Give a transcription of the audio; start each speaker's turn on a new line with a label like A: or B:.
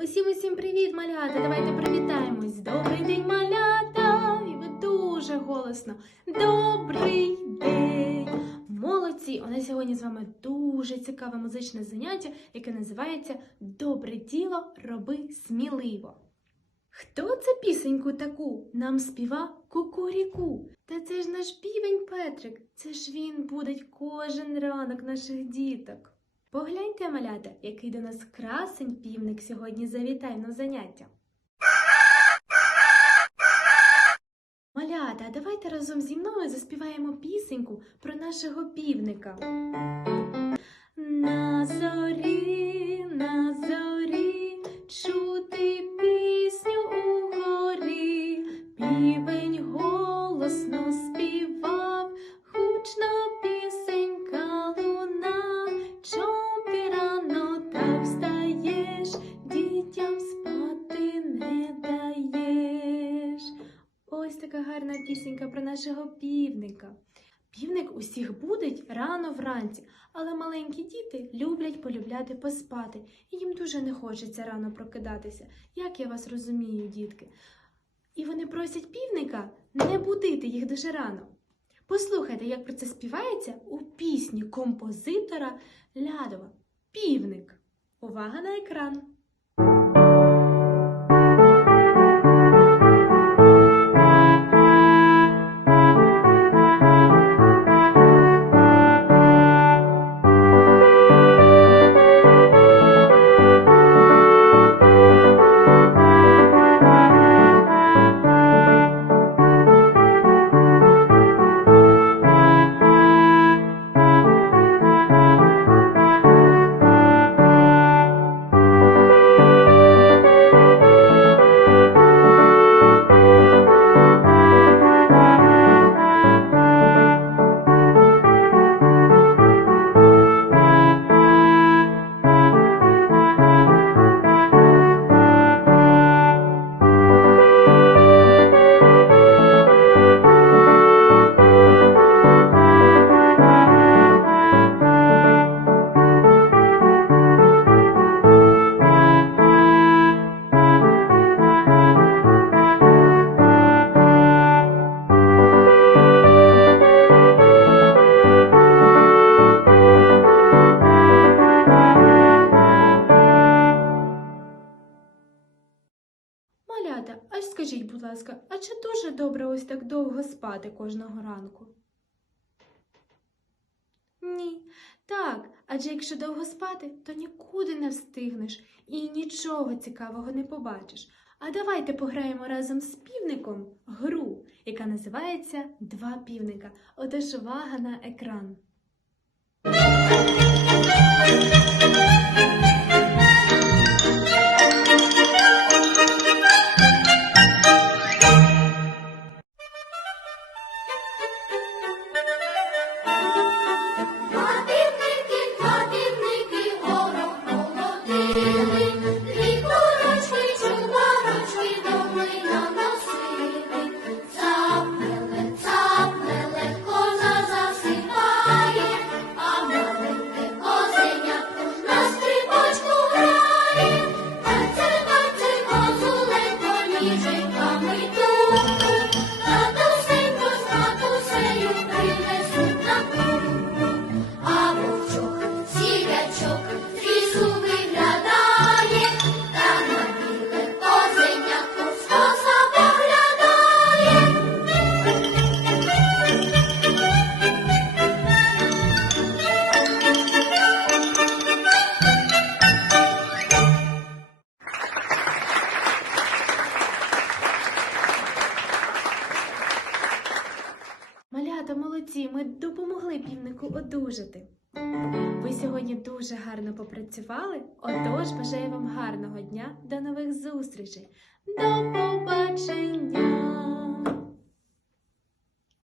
A: Усім усім привіт, малята! Давайте привітаємось. Добрий день, малята! І ви дуже голосно. Добрий день! Молодці! У нас сьогодні з вами дуже цікаве музичне заняття, яке називається Добре діло роби сміливо. Хто це пісеньку таку нам співа кукуріку? Та це ж наш півень Петрик. Це ж він будить кожен ранок наших діток. Погляньте, малята, який до нас красень півник сьогодні завітає на заняття. Малята, давайте разом зі мною заспіваємо пісеньку про нашого півника. Гарна пісенька про нашого півника. Півник усіх будить рано вранці, але маленькі діти люблять полюбляти поспати, і їм дуже не хочеться рано прокидатися. Як я вас розумію, дітки? І вони просять півника не будити їх дуже рано. Послухайте, як про це співається у пісні композитора Лядова. Півник. Увага на екран! Ласка, а чи дуже добре ось так довго спати кожного ранку? Ні. Так, адже якщо довго спати, то нікуди не встигнеш і нічого цікавого не побачиш. А давайте пограємо разом з півником гру, яка називається Два півника. Отож увага на екран. Молодці, ми допомогли півнику одужати. Ви сьогодні дуже гарно попрацювали. Отож, бажаю вам гарного дня. До нових зустрічей. До побачення!